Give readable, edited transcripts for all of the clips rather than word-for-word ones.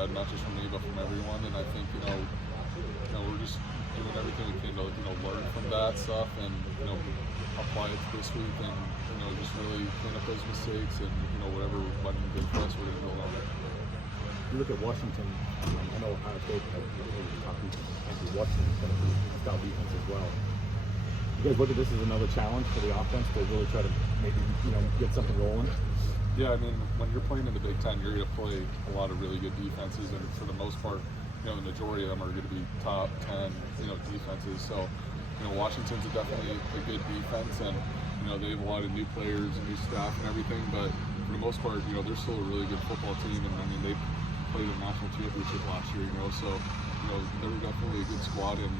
had, not just from me, but from everyone. And I think, we're just doing everything we can to, learn from that stuff and, apply it to this week and, just really clean up those mistakes and, whatever went good for us, we're going to build on it. You look at Washington, I know Ohio State has the top defense in the country. Washington's going to be a stout defense as well. You guys look at this as another challenge for the offense to really try to maybe, get something rolling? Yeah, I mean, when you're playing in the Big Ten, you're going to play a lot of really good defenses, and for the most part, the majority of them are going to be top 10, defenses. So, Washington's definitely a good defense, and they have a lot of new players and new staff and everything. But for the most part, they're still a really good football team, and I mean, they played a national championship last year. So they're definitely a good squad, and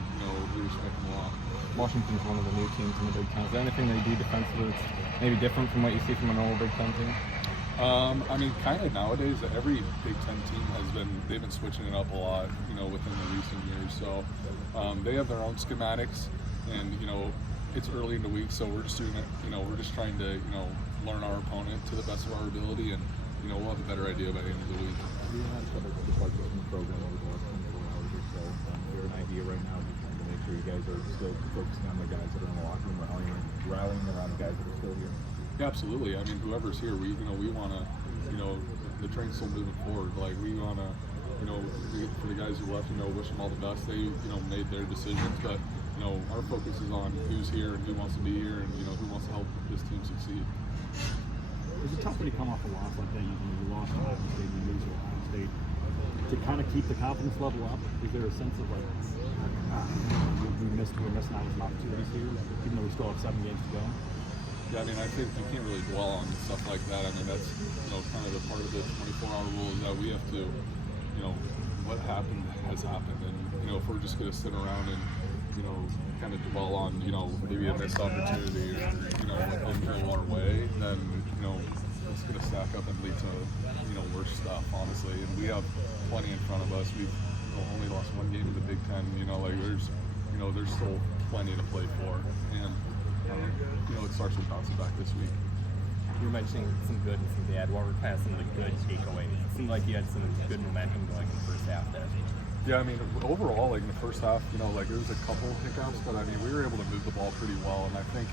we respect them a lot. Washington's one of the new teams in the Big Ten. Is there anything they do defensively that's maybe different from what you see from a normal Big Ten team? I mean, kind of nowadays, every Big Ten team they've been switching it up a lot, within the recent years. So they have their own schematics, and it's early in the week, so we're just doing it. We're just trying to learn our opponent to the best of our ability, and we'll have a better idea by the end of the week. You have a couple of departures in the program over the last 24 hours or so. Is there an idea right now to make sure you guys are still focusing on the guys that are in the locker room, rallying around the guys that are still here? Yeah, absolutely. I mean, whoever's here, we want to, the train's still moving forward. Like, we want to, for the guys who left, wish them all the best. They, made their decisions, but, our focus is on who's here and who wants to be here and, who wants to help this team succeed. Is it tough when you come off a loss like that? You lost to Ohio State, you lose to Ohio State. To kind of keep the confidence level up, is there a sense of like, we're missing out on some opportunities here, even though we still have 7 games to go? Yeah, I mean, I think you can't really dwell on stuff like that. I mean, that's, kind of a part of the 24-hour rule is that we have to, what happened has happened. And, if we're just going to sit around and, kind of dwell on, maybe a missed opportunity or, what didn't go our way, then, it's going to stack up and lead to, worse stuff, honestly. And we have plenty in front of us. We've only lost 1 game in the Big Ten. There's still plenty to play for. And, it starts with bouncing back this week. You were mentioning some good and some bad. What were kind of some of the good takeaways? It seemed like you had some good momentum going in the first half there. Yeah, I mean, overall, like in the first half, there was a couple hiccups, but I mean, we were able to move the ball pretty well, and I think,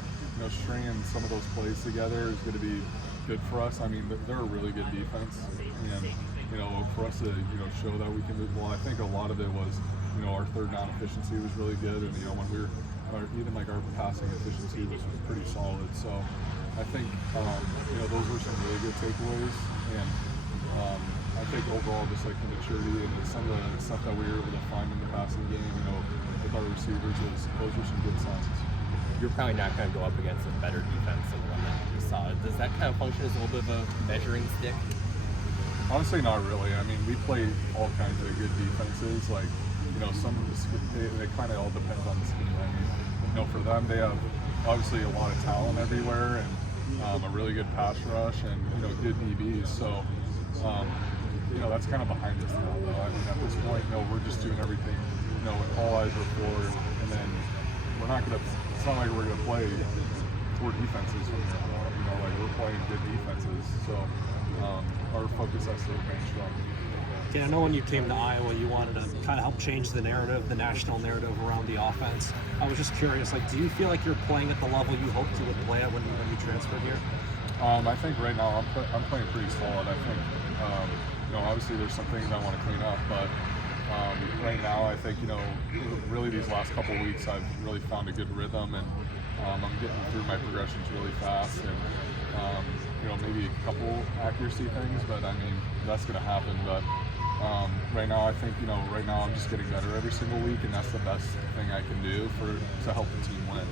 stringing some of those plays together is going to be good for us. I mean, they're a really good defense, and for us to show that we can move the ball, I think a lot of it was our third down efficiency was really good, and when we were even like our passing efficiency was pretty solid. So I think those were some really good takeaways, and I think overall just like the maturity and some of the stuff that we were able to find in the passing game, with our receivers, those were some good signs. You're probably not going to go up against a better defense than the one that you saw. Does that kind of function as a little bit of a measuring stick? Honestly, not really. I mean, we play all kinds of good defenses. Like, some of it kind of all depends on the scheme. I mean, for them, they have obviously a lot of talent everywhere and a really good pass rush and good DBs. So, that's kind of behind us now. Though. I mean, at this point, we're just doing everything. All eyes are forward, and then we're not gonna. It's not like we're gonna play poor defenses from here. Like we're playing good defenses. So our focus has to remain strong. Okay, I know when you came to Iowa, you wanted to kind of help change the narrative, the national narrative around the offense. I was just curious, do you feel like you're playing at the level you hoped you would play at when you transferred here? I think right now I'm playing pretty solid. I think obviously there's some things I want to clean up, but right now I think really these last couple of weeks I've really found a good rhythm, and I'm getting through my progressions really fast, and maybe a couple accuracy things, but I mean that's going to happen. But right now I think right now I'm just getting better every single week, and that's the best thing I can do to help the team win.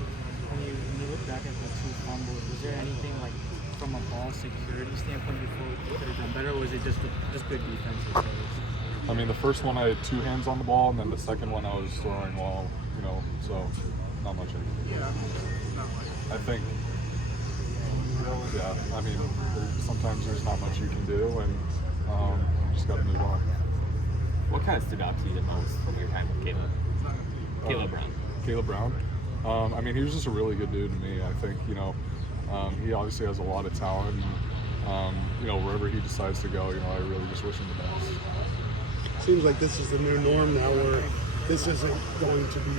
When you look back at the 2 fumbles, was there anything like from a ball security standpoint before you could have done better, or was it just good defense? I mean, the first one I had 2 hands on the ball, and then the second one I was throwing well, so not much anything. Yeah, not much. I think, I mean, sometimes there's not much you can do, and you just got to move on. What kind of stood out to you the most from your time with Caleb Brown? Caleb Brown? I mean, he was just a really good dude to me. I think, he obviously has a lot of talent. And, wherever he decides to go, I really just wish him the best. seems like this is the new norm now, where this isn't going to be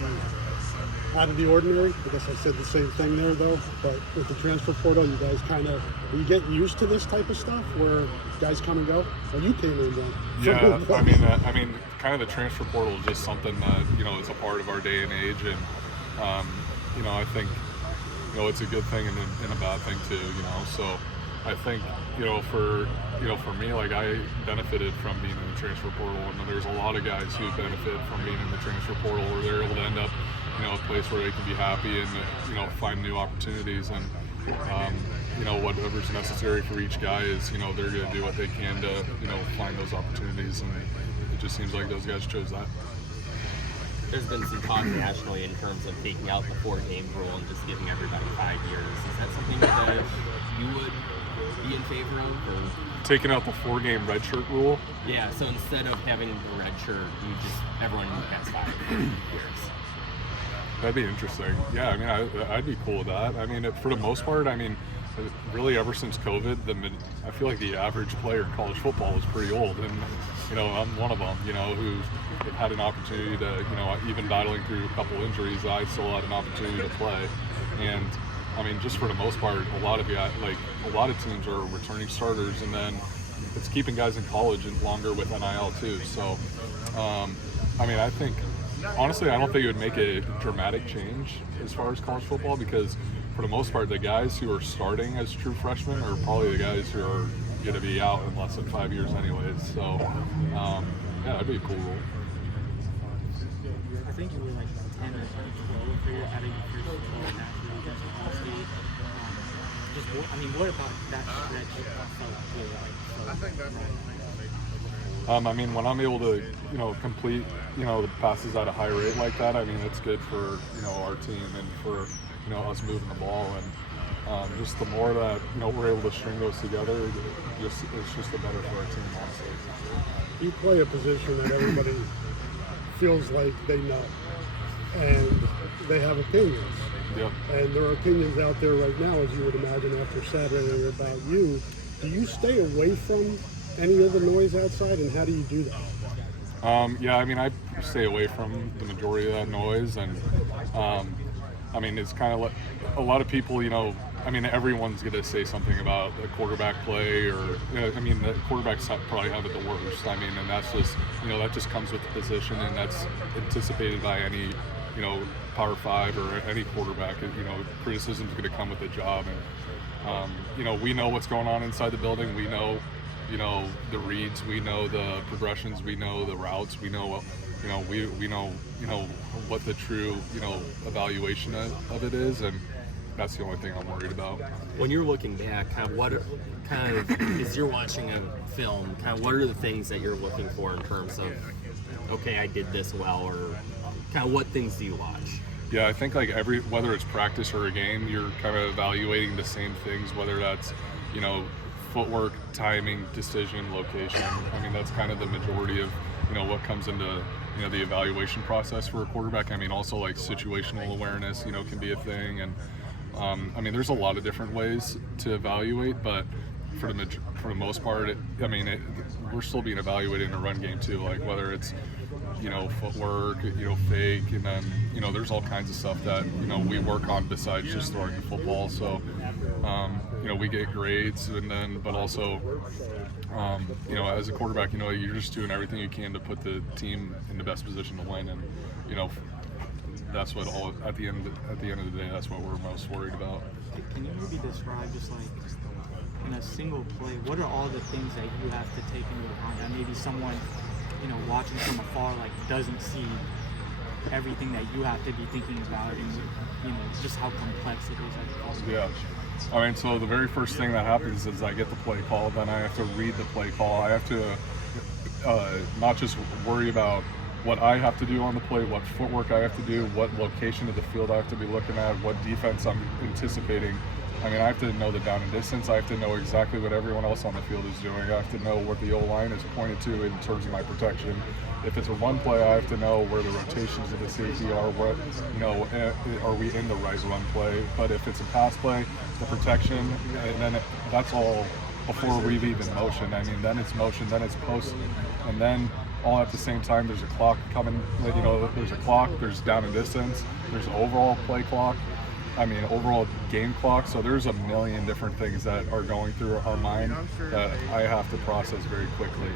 out of the ordinary. I guess I said the same thing there, though. But with the transfer portal, you guys are you getting used to this type of stuff, where guys come and go? Well, you came and went. Yeah, I mean, kind of the transfer portal is just something that is a part of our day and age, and I think it's a good thing and a bad thing too. So I think for me, like, I benefited from being in the transfer portal, and there's a lot of guys who benefit from being in the transfer portal, where they're able to end up a place where they can be happy and find new opportunities, and whatever's necessary for each guy is they're going to do what they can to find those opportunities, and it just seems like those guys chose that. There's been some talk nationally in terms of taking out the 4 game rule and just giving everybody 5 years. Is that something that you would be in favor of? Or? Taking out the 4 game redshirt rule? Yeah, so instead of having the redshirt, everyone has 5 years. That'd be interesting. Yeah, I mean, I'd be cool with that. I mean, for the most part, really ever since COVID, I feel like the average player in college football is pretty old, and I'm one of them. Who had an opportunity to, even battling through a couple injuries, I still had an opportunity to play. And I mean, just for the most part, a lot of teams are returning starters, and then it's keeping guys in college and longer with NIL too. So, I think. Honestly, I don't think it would make a dramatic change as far as college football, because for the most part, the guys who are starting as true freshmen are probably the guys who are going to be out in less than 5 years anyways. So, yeah, that'd be a cool rule. I think you were like 10 or 12 for your out of your first football national against Ohio State. What about that stretch felt good? I think that's when I'm able to, complete, the passes at a high rate like that, it's good for, our team and for, us moving the ball. And just the more that, we're able to string those together, it's just the better for our team, honestly. You play a position that everybody feels like they know, and they have opinions. Yep. And there are opinions out there right now, as you would imagine, after Saturday about you. Do you stay away from any of the noise outside, and how do you do that? I stay away from the majority of that noise, and it's kind of like a lot of people, everyone's going to say something about the quarterback play, or the quarterbacks probably have it the worst. And that's just, that just comes with the position, and that's anticipated by any, Power 5 or any quarterback. Criticism is going to come with the job, and we know what's going on inside the building. We know the reads, we know the progressions, we know the routes, we know we know what the true evaluation of it is, and that's the only thing I'm worried about. When you're looking back, as you're watching a film, what are the things that you're looking for in terms of, okay, I did this well, or what things do you watch? Yeah, I think whether it's practice or a game, you're kind of evaluating the same things, whether that's footwork, timing, decision, location. That's kind of the majority of what comes into the evaluation process for a quarterback. Also situational awareness can be a thing, and there's a lot of different ways to evaluate, but for the most part, we're still being evaluated in a run game too, whether it's footwork, fake, and then there's all kinds of stuff that we work on besides just throwing the football. So we get grades, and then but also as a quarterback, you're just doing everything you can to put the team in the best position to win, and that's what at the end of the day, that's what we're most worried about. Can you maybe describe, just in a single play, what are all the things that you have to take into account that maybe someone watching from afar doesn't see everything that you have to be thinking about, and just how complex it is? Yeah. So the very first thing that happens is I get the play call, then I have to read the play call. I have to not just worry about what I have to do on the play, what footwork I have to do, what location of the field I have to be looking at, what defense I'm anticipating. I have to know the down and distance. I have to know exactly what everyone else on the field is doing. I have to know what the O-line is pointed to in terms of my protection. If it's a run play, I have to know where the rotations of the safety are. What, are we in the right run play? But if it's a pass play, the protection, and then that's all before we've even motioned. Then it's motion, then it's post, and then all at the same time. There's a clock coming, you know, there's a clock, there's down and distance, there's an overall play clock, overall game clock. So there's a million different things that are going through our mind that I have to process very quickly.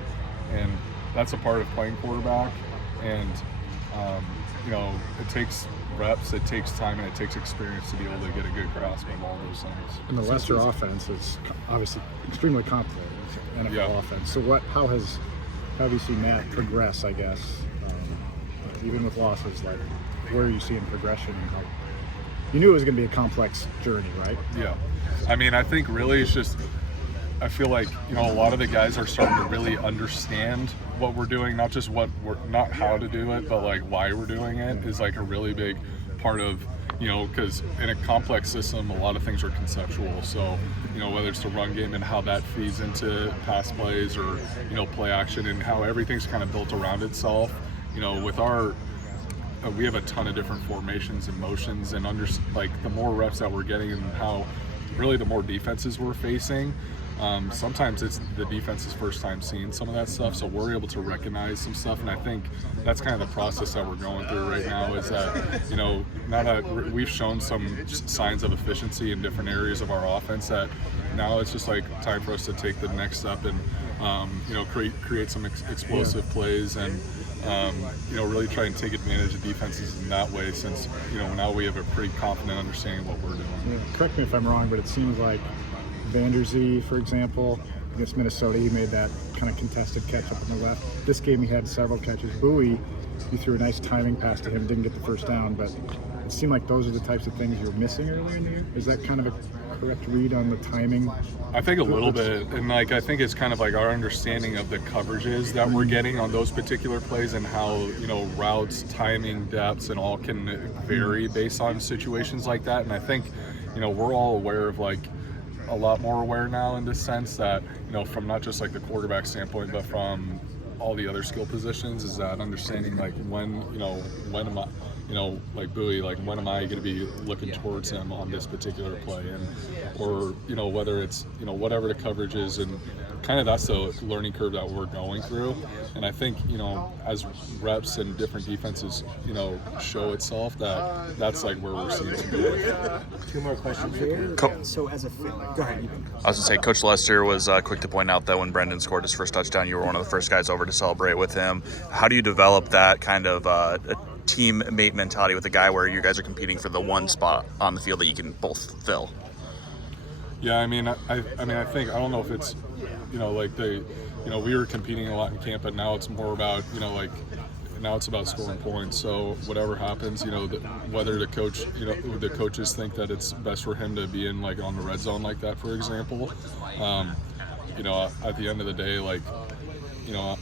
And that's a part of playing quarterback. And, you know, it takes reps, it takes time, and it takes experience to be able to get a good grasp of all those things. And the Leicester offense is obviously extremely complicated. NFL offense. So how have you seen that progress, I guess, even with losses? Like, where are you seeing progression? And how you knew it was going to be a complex journey, right? Yeah. I mean, I think really it's just, I feel like, you know, a lot of the guys are starting to really understand what we're doing, not just not how to do it, but like why we're doing it is like a really big part of, you know, because in a complex system, a lot of things are conceptual. So, you know, whether it's the run game and how that feeds into pass plays, or, you know, play action, and how everything's kind of built around itself. You know, with our, we have a ton of different formations and motions, and like the more reps that we're getting, and how really the more defenses we're facing, sometimes it's the defense's first time seeing some of that stuff, so we're able to recognize some stuff. And I think that's kind of the process that we're going through right now, is that, you know, now that we've shown some signs of efficiency in different areas of our offense, that now it's just like time for us to take the next step and, you know, create some explosive plays, and, you know, really try and take advantage of defenses in that way, since, you know, now we have a pretty confident understanding of what we're doing. Yeah. Correct me if I'm wrong, but it seems like Vanderzee, for example, against Minnesota, he made that kind of contested catch up on the left. This game he had several catches. Bowie, you threw a nice timing pass to him, didn't get the first down, but it seemed like those are the types of things you were missing earlier in the year. Is that kind of a correct read on the timing? I think a little bit, and like I think it's kind of like our understanding of the coverages that we're getting on those particular plays, and how, you know, routes, timing, depths, and all can vary based on situations like that. And I think, you know, we're all aware of, like, a lot more aware now in this sense that, you know, from not just like the quarterback standpoint, but from all the other skill positions, is that understanding, like, when am I, you know, like Bowie, like, when am I going to be looking towards him on this particular play, and, or, you know, whether it's, you know, whatever the coverage is, and kind of that's the learning curve that we're going through. And I think, you know, as reps and different defenses, you know, show itself, that's like where we're seeing some growth. Two more questions here. So as a fan, go ahead. I was going to say, Coach Lester was quick to point out that when Brendan scored his first touchdown, you were one of the first guys over to celebrate with him. How do you develop that kind of teammate mentality with a guy where you guys are competing for the one spot on the field that you can both fill? Yeah, I mean, I think, I don't know if it's, you know, like you know, we were competing a lot in camp, but now it's more about, you know, like, now it's about scoring points. So whatever happens, you know, whether the coach, you know, the coaches think that it's best for him to be in, like, on the red zone like that, for example, you know, at the end of the day, like, you know,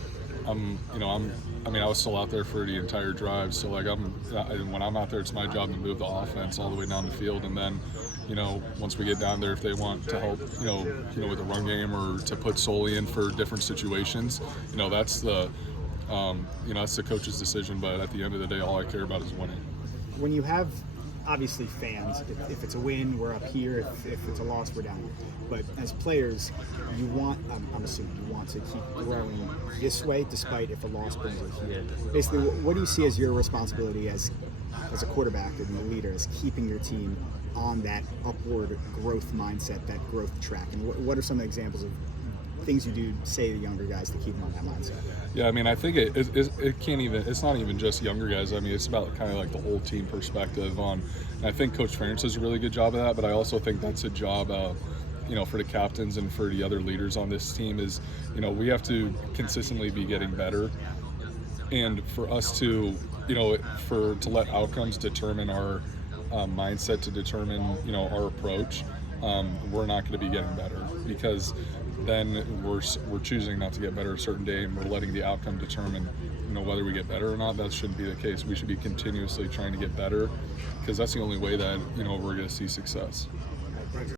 I was still out there for the entire drive. So, like, when I'm out there, it's my job to move the offense all the way down the field. And then, you know, once we get down there, if they want to help, you know, with the run game, or to put Solly in for different situations, you know, that's the, you know, that's the coach's decision. But at the end of the day, all I care about is winning. When you have, obviously, fans, if it's a win, we're up here. If it's a loss, we're down here. But as players, you want, I'm assuming you want to keep growing this way, despite if a loss brings you here. Basically, what do you see as your responsibility as a quarterback and a leader, as keeping your team on that upward growth mindset, that growth track? And what are some examples of things you do say to younger guys to keep them on that mindset? Yeah, I mean, I think it can't even, it's not even just younger guys. I mean, it's about kind of like the whole team perspective on, and I think Coach Ferentz does a really good job of that, but I also think that's a job, you know, for the captains and for the other leaders on this team, is, you know, we have to consistently be getting better. And for us to, you know, to let outcomes determine our mindset, to determine, you know, our approach, we're not going to be getting better, because then we're choosing not to get better a certain day, and we're letting the outcome determine, you know, whether we get better or not. That shouldn't be the case. We should be continuously trying to get better, because that's the only way that, you know, we're going to see success.